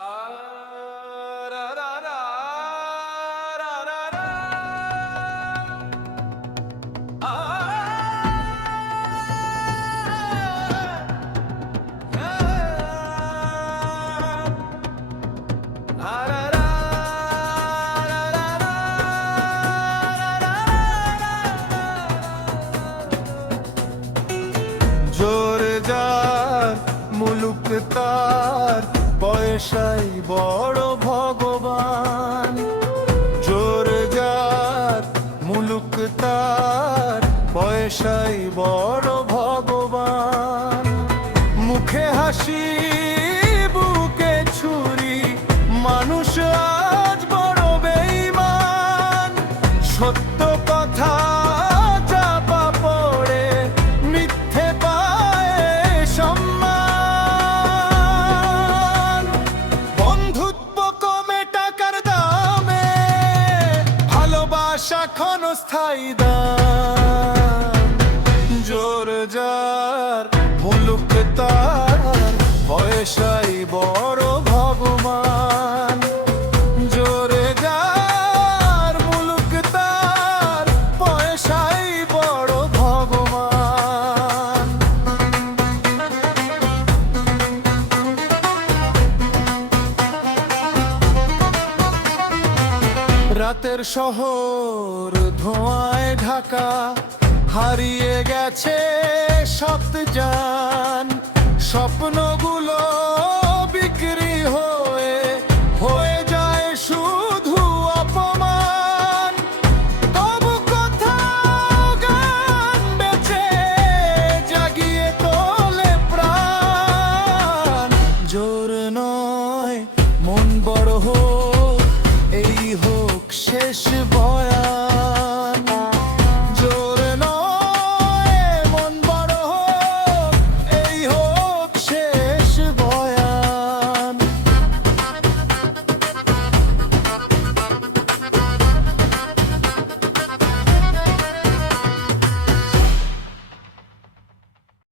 জোর যার মুলুক তার পয়সাই বড় ভগবান। জোর যার মুলুক তার পয়সাই বড় ভগবান। মুখে হাসি বুকে ছুরি, মানুষ আজ বড় বেঈমান। সত্য কথা চাপা পড়ে মিথ্যে পায় সম্মান। বন্ধুত্ব কমে টাকার দামে, ভালোবাসা ক্ষণস্থায়ী দাম। জোর যার মুলুক তার পয়সাই বড় ভগবান। জোরে যার মুলুক তার পয়সাই বড় ভগবান। রাতের শহর ধোঁয়ায় ঢাকা, হারিয়ে গেছে সব জান। স্বপ্নগুলো বিক্রি হয়ে যায় শুধু অপমান। তবু কোথাও গান বেঁচে জাগিয়ে তোলে প্রাণ। জোর নয় মন বড় হোক, এই হোক শেষ বয়।